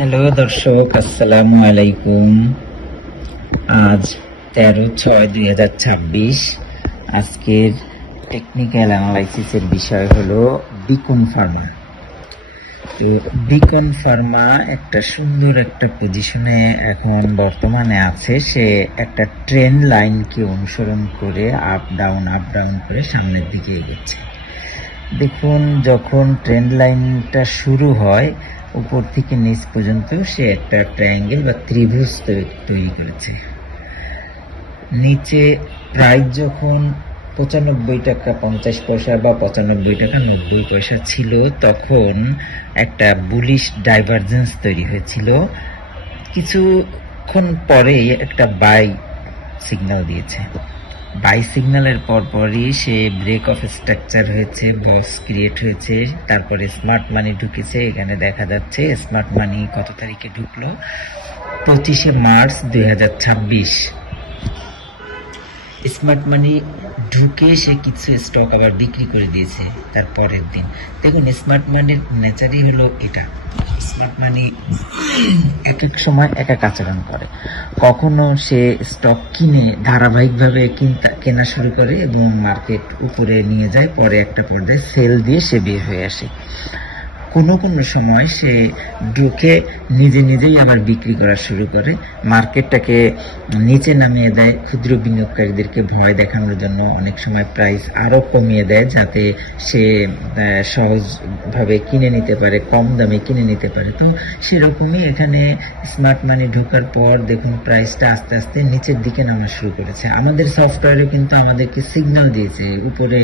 Hello দর্শক, আসসালামু আলাইকুম। আজ 13/6/2026। আজকের টেকনিক্যাল অ্যানালাইসিসের বিষয় হলো বিকন ফার্মা। তো বিকন ফার্মা একটা সুন্দর একটা পজিশনে এখন বর্তমানে আছে। সে একটা ট্রেন্ড লাইনকে অনুসরণ করে আপ ডাউন করে সামনের দিকে এগোচ্ছে। দেখুন, যখন ট্রেন্ড লাইনটা শুরু হয় উপর থেকে নিচ পর্যন্ত সে একটা ট্রায়াঙ্গেল বা ত্রিভুজ তৈরি করেছে। নিচে প্রাইস যখন 95 টাকা 50 পয়সা বা 95 টাকা 90 পয়সা ছিল, তখন একটা বুলিশ ডাইভারজেন্স তৈরি হয়েছিল। কিছুক্ষণ পরেই একটা বাই সিগন্যাল দিয়েছে। বাই সিগন্যালের পরপরই সে ব্রেক অফ স্ট্রাকচার হয়েছে, বক্স ক্রিয়েট হয়েছে, তারপরে স্মার্ট মানি ঢুকেছে। এখানে দেখা যাচ্ছে স্মার্ট মানি কত তারিখে ঢুকলো, 25শে মার্চ 2026। স্মার্ট মানি ঢুকে সে কিছু স্টক আবার বিক্রি করে দিয়েছে তার পরের দিন। দেখুন, স্মার্ট মানির নেচারই হলো এটা। স্মার্ট মানি এক এক সময় এক এক আচরণ করে। কখনো সে স্টক কিনে ধারাবাহিকভাবে কেনা শুরু করে এবং মার্কেট উপরে নিয়ে যায়, পরে একটা পর্যায়ে সেল দিয়ে সে বের হয়ে আসে। কোনো কোনো সময় সে ঢুকে নিজেই আবার বিক্রি করা শুরু করে, মার্কেটটাকে নিচে নামিয়ে দেয়। ক্ষুদ্র বিনিয়োগকারীদেরকে ভয় দেখানোর জন্য অনেক সময় প্রাইস আরও কমিয়ে দেয়, যাতে সে সহজভাবে কিনে নিতে পারে, কম দামে কিনে নিতে পারে। তো সেরকমই এখানে স্মার্ট মানি ঢোকার পর দেখুন প্রাইসটা আস্তে আস্তে নিচের দিকে নামা শুরু করেছে। আমাদের সফটওয়্যারে কিন্তু আমাদেরকে সিগন্যাল দিয়েছে, উপরে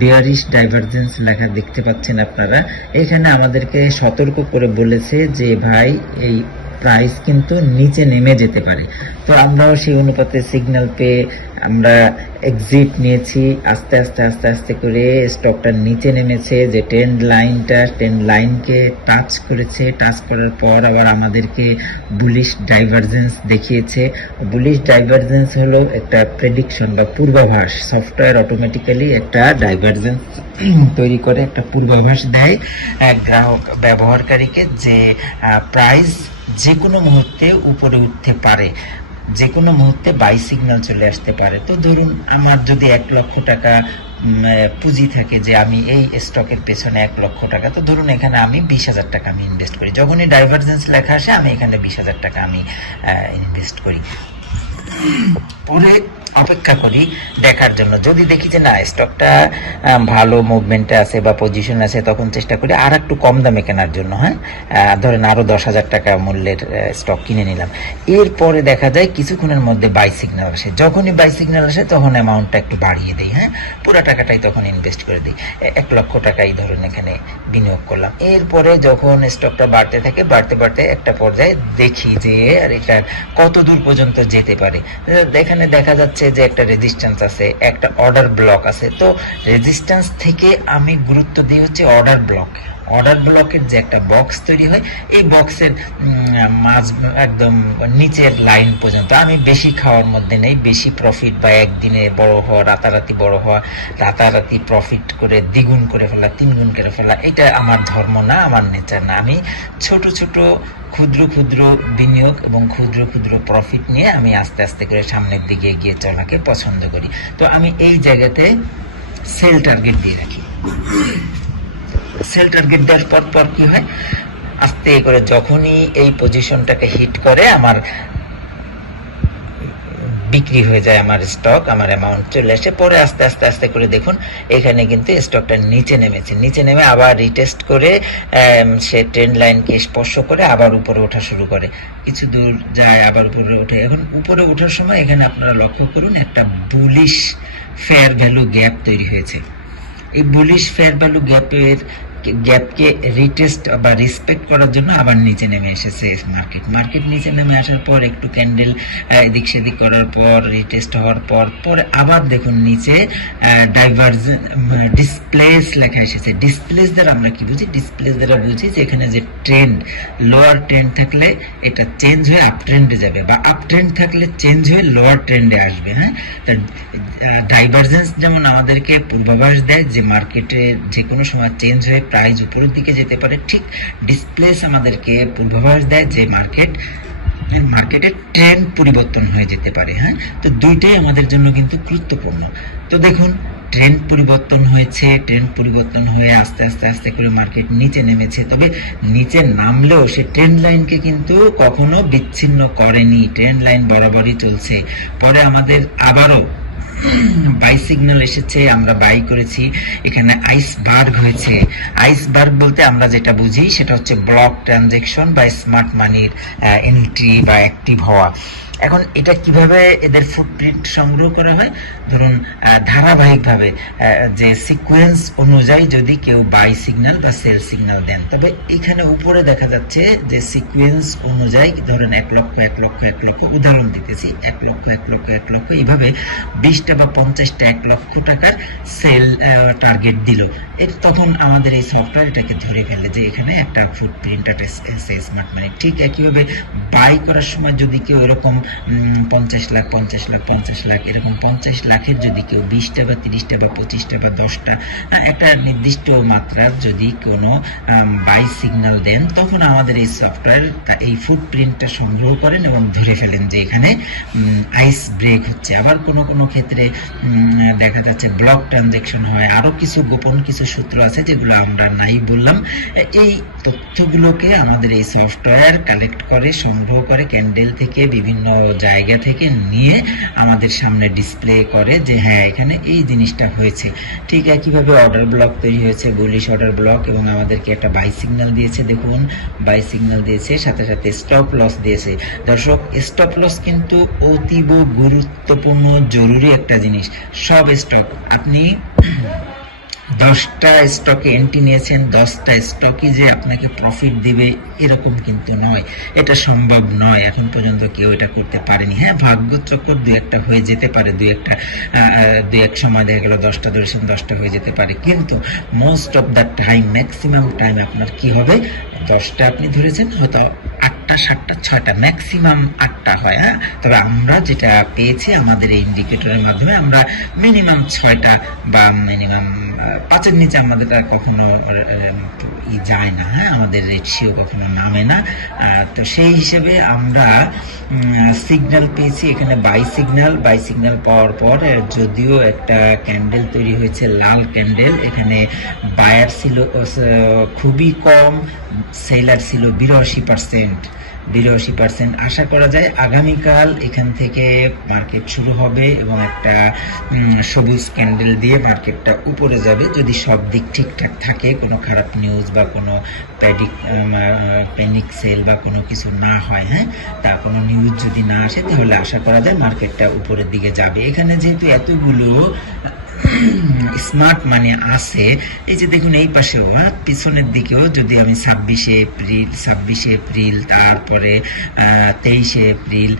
বেয়ারিশ ডাইভারজেন্স লেখা দেখতে পাচ্ছেন আপনারা। এখানে আমাদেরকে সতর্ক করে বলেছে যে ভাই, এই প্রাইস কিন্তু নিচে নেমে যেতে পারে। তো আমরাও সেই অনুপাতে সিগন্যাল পেয়ে আমরা এক্সিট নিয়েছি। আস্তে আস্তে করে স্টকটা নিচে নেমেছে, যে ট্রেন্ড লাইনকে টাচ করেছে। টাচ করার পর আবার আমাদেরকে বুলিশ ডাইভারজেন্স দেখিয়েছে। বুলিশ ডাইভারজেন্স হলো একটা প্রেডিকশন বা পূর্বাভাস। সফটওয়্যার অটোমেটিক্যালি একটা ডাইভারজেন্স তৈরি করে, একটা পূর্বাভাস দেয় গ্রাহক ব্যবহারকারীকে, যে প্রাইস যে কোনো মুহূর্তে উপরে উঠতে পারে, যে কোনো মুহূর্তে বাই সিগন্যাল চলে আসতে পারে। তো ধরুন, আমার যদি 1 লক্ষ টাকা পুঁজি থাকে, যে আমি এই স্টকের পেছনে 1 লক্ষ টাকা, তো ধরুন এখানে আমি 20,000 টাকা আমি ইনভেস্ট করি। যখনই ডাইভারজেন্স লেখা আসে আমি এখানে 20,000 টাকা আমি ইনভেস্ট করি। পরে অপেক্ষা করি দেখার জন্য। যদি দেখি যে না, স্টকটা ভালো মুভমেন্টে আছে বা পজিশন আছে, তখন চেষ্টা করি আর একটু কম দামে কেনার জন্য। ধরেন আরো 10,000 টাকা মূল্যের স্টক কিনে নিলাম। এরপরে দেখা যায় কিছুক্ষণের মধ্যে বাই সিগন্যাল আসে। যখনই বাই সিগন্যাল আসে তখন অ্যামাউন্টটা একটু বাড়িয়ে দিই। পুরো টাকাটাই তখন ইনভেস্ট করে দিই। 1 লক্ষ টাকাই ধরুন এখানে বিনিয়োগ করলাম। এরপরে যখন স্টকটা বাড়তে থাকে, বাড়তে একটা পর্যায়ে দেখি যে আর এটা কত দূর পর্যন্ত যেতে পারে। এখানে দেখা যাচ্ছে যে একটা রেজিস্ট্যান্স আছে, একটা অর্ডার ব্লক আছে। তো রেজিস্ট্যান্স থেকে আমি গুরুত্ব দিই হচ্ছে অর্ডার ব্লকের যে একটা বক্স তৈরি হয়, এই বক্সের মাঝ একদম নিচের লাইন পর্যন্ত আমি বেশি খাওয়ার মধ্যে নেই। বেশি প্রফিট বা একদিনে বড় হওয়া, রাতারাতি বড় হওয়া, রাতারাতি প্রফিট করে দ্বিগুণ করে ফেলা, 3 গুণ করে ফেলা, এটা আমার ধর্ম না, আমার নেচার না। আমি ছোট ক্ষুদ্র বিনিয়োগ এবং ক্ষুদ্র প্রফিট নিয়ে আমি আস্তে আস্তে করে সামনের দিকে এগিয়ে চলাকে পছন্দ করি। তো আমি এই জায়গাতে সেল টার্গেট দিয়ে রাখি। সেল টার্গেট দেওয়ার পর কি হয়, আস্তে করে যখনই এই পজিশনটাকে হিট করে আমার বিক্রি হয়ে যায়, আমার স্টক, আমার অ্যামাউন্ট চলে আসে। পরে আস্তে করে দেখুন এখানে কিন্তু স্টকটা নিচে নেমে আবার রিটেস্ট করে সে ট্রেন্ড লাইনকে স্পর্শ করে আবার উপরে ওঠা শুরু করে। কিছু দূর যায়, আবার উপরে ওঠে। এখন উপরে ওঠার সময় এখানে আপনারা লক্ষ্য করুন, একটা বুলিশ ফেয়ার ভ্যালু গ্যাপ তৈরি হয়েছে। এই বুলিশ ফেয়ার ভ্যালু গ্যাপকে রিটেস্ট বা রেসপেক্ট করার জন্য আবার নিচে নেমে এসেছে মার্কেট নিচে নেমে আসার পর একটু ক্যান্ডেল এদিক সেদিক করার পর, রিটেস্ট হওয়ার পর আবার দেখুন নিচে ডাইভারজেন্স ডিসপ্লেস লেখা এসেছে। ডিসপ্লেস দ্বারা আমরা কি বুঝি? ডিসপ্লেস দ্বারা বুঝি যে এখানে যে ট্রেন্ড, লোয়ার ট্রেন্ড থাকলে এটা চেঞ্জ হয়ে আপ ট্রেন্ডে যাবে, বা আপ ট্রেন্ড থাকলে চেঞ্জ হয়ে লোয়ার ট্রেন্ডে আসবে। ডাইভারজেন্স যেমন আমাদেরকে পূর্বাভাস দেয় যে মার্কেটে যে কোনো সময় চেঞ্জ হয়ে প্রাইস উপরের দিকে যেতে পারে। ঠিক ডিসপ্লেস আমাদেরকে পূর্বাভাস দেয় যে মার্কেটের ট্রেন্ড পরিবর্তন হয়ে যেতে পারে। হ্যাঁ, তো দুইটাই আমাদের জন্য কিন্তু গুরুত্বপূর্ণ। তো দেখুন, ট্রেন্ড পরিবর্তন হয়েছে, ট্রেন্ড পরিবর্তন হয়ে আস্তে আস্তে আস্তে করে মার্কেট নিচে নেমেছে। তবে নিচে নামলেও সে ট্রেন্ড লাইনকে কিন্তু কখনো বিচ্ছিন্ন করেনি, ট্রেন্ড লাইন বরাবরই চলছে। পরে আমাদের আবারও বাই সিগন্যাল এসেছে, আমরা বাই করেছি। এখানে আইসবার্গ হয়েছে। আইসবার্গ বলতে আমরা যেটা বুঝি সেটা হচ্ছে ব্লক ট্রানজেকশন বা স্মার্ট মানির এন্ট্রি বা অ্যাক্টিভ হওয়া। এখন এটা কিভাবে এদের ফুটপ্রিন্ট সংগ্রহ করা হয়? ধরুন ধারাবাহিকভাবে যে সিকোয়েন্স অনুযায়ী যদি কেউ বাই সিগন্যাল বা সেল সিগন্যাল দেন, তবে এখানে উপরে দেখা যাচ্ছে যে সিকোয়েন্স অনুযায়ী ধরেন 1 লক্ষ 1 লক্ষ 1 লক্ষ, উদাহরণ দিতেছি, 1 লক্ষ 1 লক্ষ 1 লক্ষ, এইভাবে 20টা বা 50টা 1 লক্ষ টাকার সেল টার্গেট দিল। তখন আমাদের এই সফটওয়্যার এটাকে ধরে ফেলে যে এখানে একটা ফুটপ্রিন্ট আছে স্মার্ট মানি। ঠিক একইভাবে বাই করার সময় যদি কেউ এরকম 50 লাখ 50 লাখ 50 লাখ এরকম 50 লাখের যদি কেউ 20টা বা 30টা বা 25টা বা 10টা একটা নির্দিষ্ট মাত্রার যদি কোনো বাই সিগন্যাল দেন, তখন আমাদের এই সফটওয়্যার এই ফুটপ্রিন্টটা সংগ্রহ করেন এবং ধরে ফেলেন যে এখানে আইস ব্রেক হচ্ছে। আবার কোনো কোনো ক্ষেত্রে দেখা যাচ্ছে ব্লক ট্রানজেকশন হয়। আরো কিছু গোপন কিছু সূত্র আছে যেগুলো আমরা নাই বললাম। এই তথ্যগুলোকে আমাদের এই সফটওয়্যার কালেক্ট করে, সংগ্রহ করে ক্যান্ডেল থেকে, বিভিন্ন জায়গা থেকে নিয়ে আমাদের সামনে ডিসপ্লে করে যে হ্যাঁ এখানে এই জিনিসটা হয়েছে। ঠিক একইভাবে অর্ডার ব্লক তৈরি হয়েছে, বুলিশ অর্ডার ব্লক, এবং আমাদেরকে একটা বাই সিগন্যাল দিয়েছে। দেখুন, বাই সিগন্যাল দিয়েছে, সাথে সাথে স্টপ লস দিয়েছে। দর্শক, স্টপ লস কিন্তু অতীব গুরুত্বপূর্ণ জরুরি একটা জিনিস। সব স্টক আপনি 10টা স্টকে এন্ট্রি নিয়েছেন, 10টা স্টকই যে আপনাকে প্রফিট দিবে এরকম কিন্তু নয়, এটা সম্ভব নয়। এখন পর্যন্ত কেউ এটা করতে পারেনি। হ্যাঁ, ভাগ্য চক্কর দু একটা হয়ে যেতে পারে, দু এক সময় দেখা গেল 10টা ধরেছেন 10টা হয়ে যেতে পারে, কিন্তু most of the time, maximum time আপনার কি হবে, 10টা আপনি ধরেছেন, হয়তো 8টা 7টা 6টা, ম্যাক্সিমাম 8টা হয়। হ্যাঁ, তবে আমরা যেটা পেয়েছি আমাদের এই ইন্ডিকেটরের মাধ্যমে, আমরা মিনিমাম 6টা বা মিনিমাম 5-এর নিচে আমাদের কখনো যায় না। হ্যাঁ, আমাদের রেশিও কখনো নামে না। তো সেই হিসেবে আমরা সিগন্যাল পেয়েছি এখানে বাই সিগন্যাল পাওয়ার পর যদিও একটা ক্যান্ডেল তৈরি হয়েছে, লাল ক্যান্ডেল, এখানে বায়ার ছিল খুবই কম, সেলার ছিল 82%। আশা করা যায় আগামীকাল এখান থেকে মার্কেট শুরু হবে এবং একটা সবুজ ক্যান্ডেল দিয়ে মার্কেটটা উপরে যাবে, যদি সব দিক ঠিকঠাক থাকে, কোনো খারাপ নিউজ বা কোনো প্যানিক সেল বা কোনো কিছু না হয়। হ্যাঁ, তা কোনো নিউজ যদি না আসে তাহলে আশা করা যায় মার্কেটটা উপরের দিকে যাবে। এখানে যেহেতু এতগুলো স্মার্ট মানি আছে, এই যে দেখুন এই পাশেও, পিছনের দিকেও যদি আমি 26শে এপ্রিল, তারপরে 23শে এপ্রিল,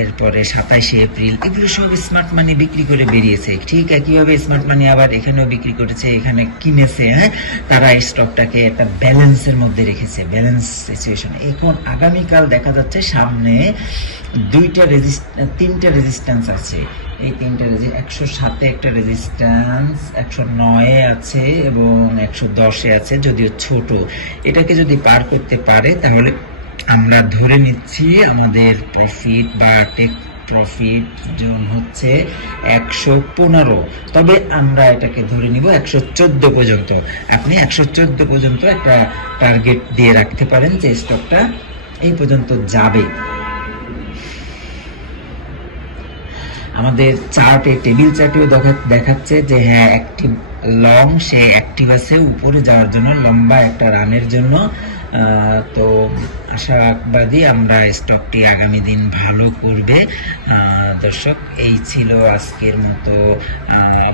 এরপরে 27শে এপ্রিল, এগুলো সব স্মার্ট মানি বিক্রি করে বেরিয়েছে। ঠিক একইভাবে স্মার্ট মানি আবার এখানেও বিক্রি করেছে, এখানে কিনেছে। হ্যাঁ, তারা এই স্টকটাকে একটা ব্যালেন্সের মধ্যে রেখেছে, ব্যালেন্স সিচুয়েশন। এখন আগামীকাল দেখা যাচ্ছে সামনে 3টা রেজিস্ট্যান্স আছে। এই 3টা 107-এ একটা রেজিস্ট্যান্স, 109-এ আছে এবং 110-এ আছে, যদিও ছোট। এটাকে যদি পার করতে পারে তাহলে আমরা ধরে নিচ্ছি আমাদের প্রফিট বা টেক প্রফিট জোন হচ্ছে 115। তবে আমরা এটাকে ধরে নিব 114 পর্যন্ত। আপনি 114 পর্যন্ত একটা টার্গেট দিয়ে রাখতে পারেন যে স্টকটা এই পর্যন্ত যাবে। আমাদের চার্টে, টেবিল চার্টেও দেখাচ্ছে যে হ্যাঁ অ্যাক্টিভ লং, সে অ্যাক্টিভ আছে উপরে যাওয়ার জন্য, লম্বা একটা রানের জন্য। তো আশাবাদী আমরা স্টকটি আগামী দিন ভালো করবে। দর্শক, এই ছিল আজকের মতো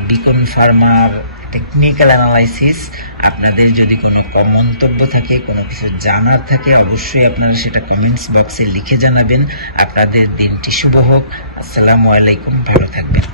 বিকন ফার্মার টেকনিক্যাল অ্যানালাইসিস। আপনাদের যদি কোনো মন্তব্য থাকে, কোনো কিছু জানার থাকে, অবশ্যই আপনারা সেটা কমেন্টস বক্সে লিখে জানাবেন। আপনাদের দিনটি শুভ হোক। আসসালামু আলাইকুম, ভালো থাকবেন।